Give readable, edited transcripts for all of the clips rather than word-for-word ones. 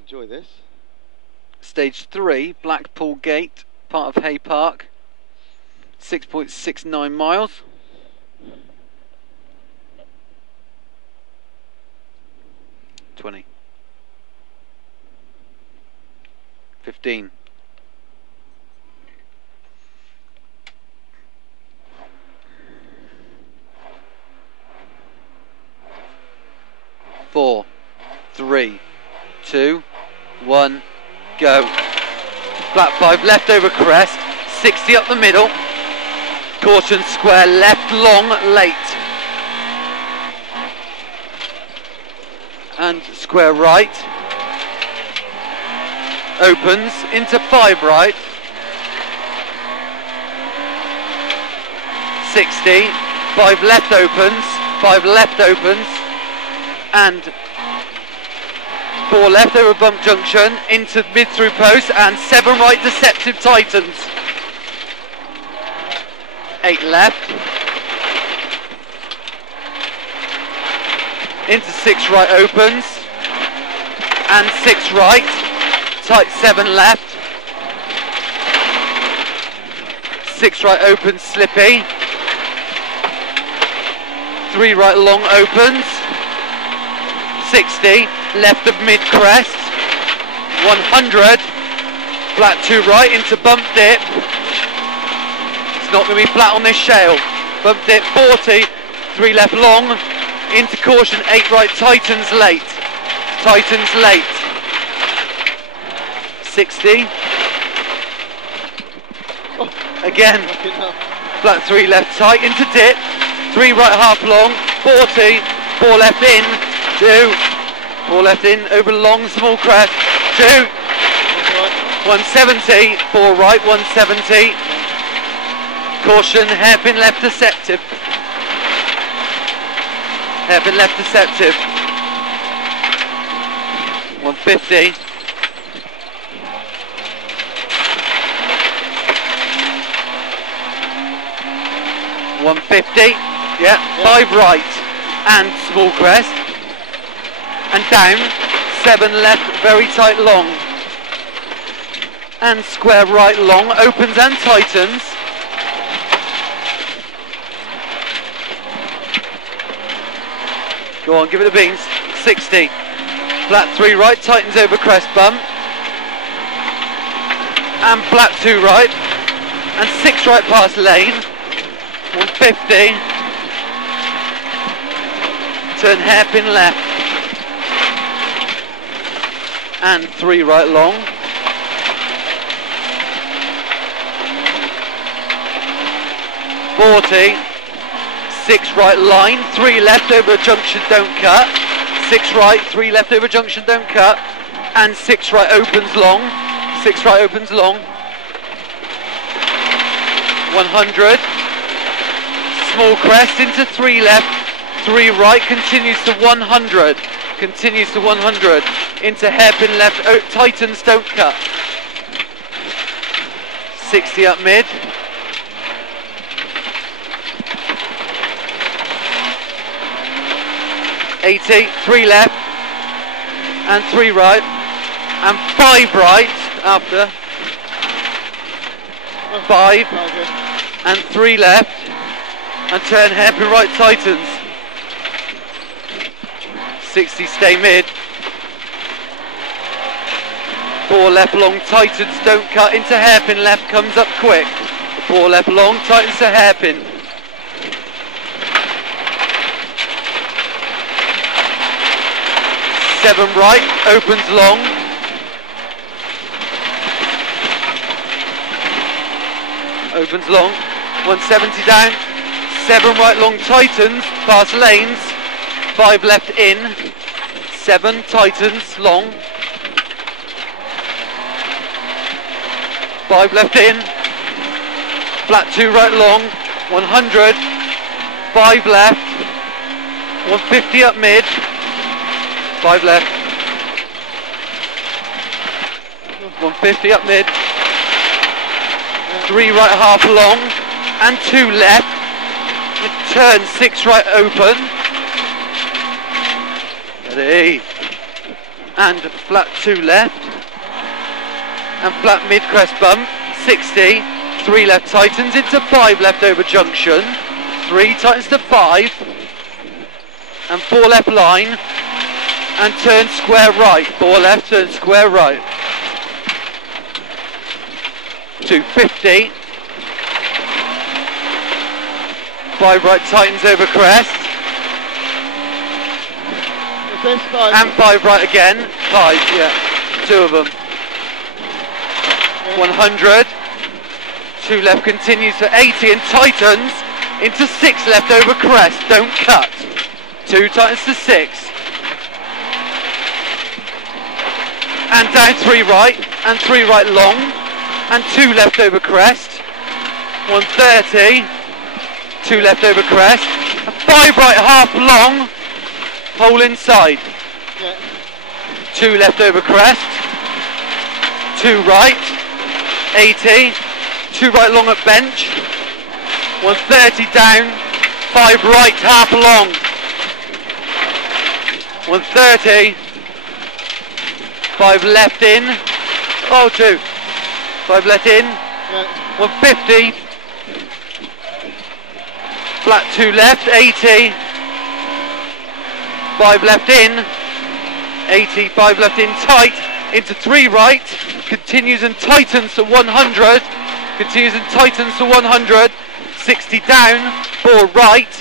enjoy this. Stage 3, Black Pool Gate, part of Hay Park, 6.69 miles. (20) 15. 4, 3, 2, 1, go. Flat 5 left over crest, 60 up the middle. Caution square left long late. And square right. Opens into 5 right. 60, 5 left opens, 5 left opens. And 4 left over bump junction into mid through post, and 7 right deceptive tightens. 8 left into 6 right opens, and 6 right tight 7 left. 6 right opens slippy. 3 right long opens. 60 left of mid crest. 100 flat 2 right into bump dip. It's not going to be flat on this shale. Bump dip 40, 3 left long into caution, 8 right tightens late. Tightens late. 60. Again flat 3 left tight into dip. 3 right half long. 40, 4 left in. 2, 4 left in, over long, small crest, 2, 170, 4 right, 170, caution, hairpin left deceptive, hairpin left deceptive, 150, 150, yeah, 5 right, and small crest, and down, 7 left, very tight long, and square right long, opens and tightens, go on, give it the beans, 60, flat 3 right, tightens over crest bump, and flat 2 right, and 6 right past lane, 150, turn hairpin left, and 3 right long, 40, 6 right line, 3 left over junction, don't cut, 6 right, 3 left over junction, don't cut, and 6 right opens long, 6 right opens long, 100, small crest into 3 left, 3 right, continues to 100, continues to 100, into hairpin left, tightens, don't cut, 60 up mid, 80, 3 left, and 3 right, and 5 right after, 5, and 3 left, and turn hairpin right, tightens, 60, stay mid, 4 left long, tightens, don't cut, into hairpin left, comes up quick, 4 left long, tightens to hairpin, 7 right, opens long, opens long, 170 down, 7 right long, tightens, past lanes, 5 left in, 7 tightens, long, 5 left in, flat 2 right long, 100, 5 left, 150 up mid, 5 left, 150 up mid, 3 right half long, and 2 left, turn 6 right open, ready, and flat 2 left, and flat mid crest bump, 60, 3 left tightens into 5 left over junction, 3 tightens to 5, and 4 left line, and turn square right, 4 left, turn square right, 250, 5 right tightens over crest, and 5 right again, 5, yeah, 2 of them, 100, 2 left continues for 80 and tightens into 6 left over crest, don't cut, 2 tightens to 6, and down 3 right, and 3 right long, and 2 left over crest, 130, 2 left over crest, and 5 right half long, hole inside, 2 left over crest, 2 right, 80, 2 right long at bench, 130 down, 5 right half long, 130, 5 left in, 2, 5 left in, 150, flat 2 left, 80, 5 left in, 80, 5 left in tight, into 3 right, continues and tightens to 100, continues and tightens to 100, 60 down, 4 right,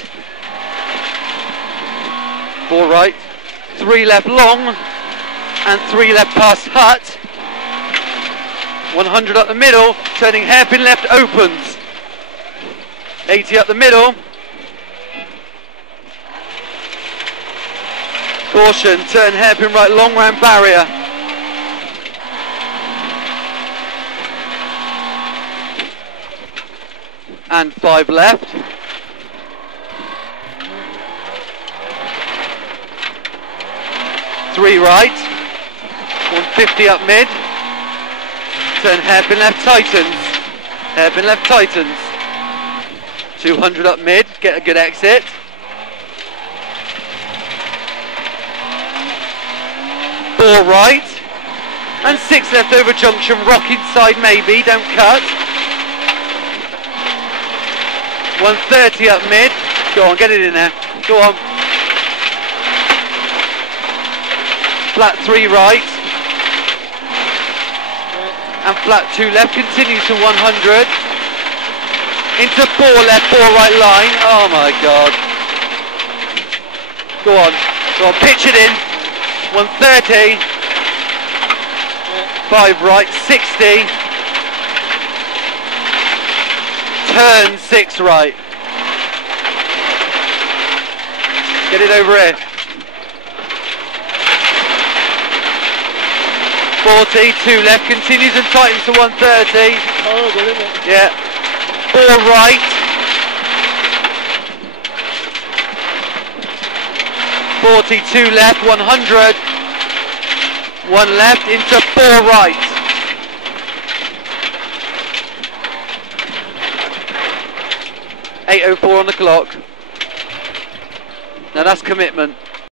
4 right, 3 left long, and 3 left past hut, 100 up the middle, turning hairpin left opens, 80 up the middle, caution, turn hairpin right long round barrier, and 5 left, 3 right, 150 up mid, turn hairpin left tightens, 200 up mid, get a good exit, 4 right, and 6 left over junction, rock inside maybe, don't cut, 130 up mid, go on, get it in there, go on, flat 3 right, and flat 2 left, continues to 100, into 4 left, 4 right line, oh my god, go on, pitch it in, 130, 5 right, 60, turn 6 right, get it over here, 40, 2 left, continues and tightens to 130, horrible, isn't it? Yeah, 4 right, 42 left, 100, 1 left into 4 right, 8:04 on the clock, now that's commitment.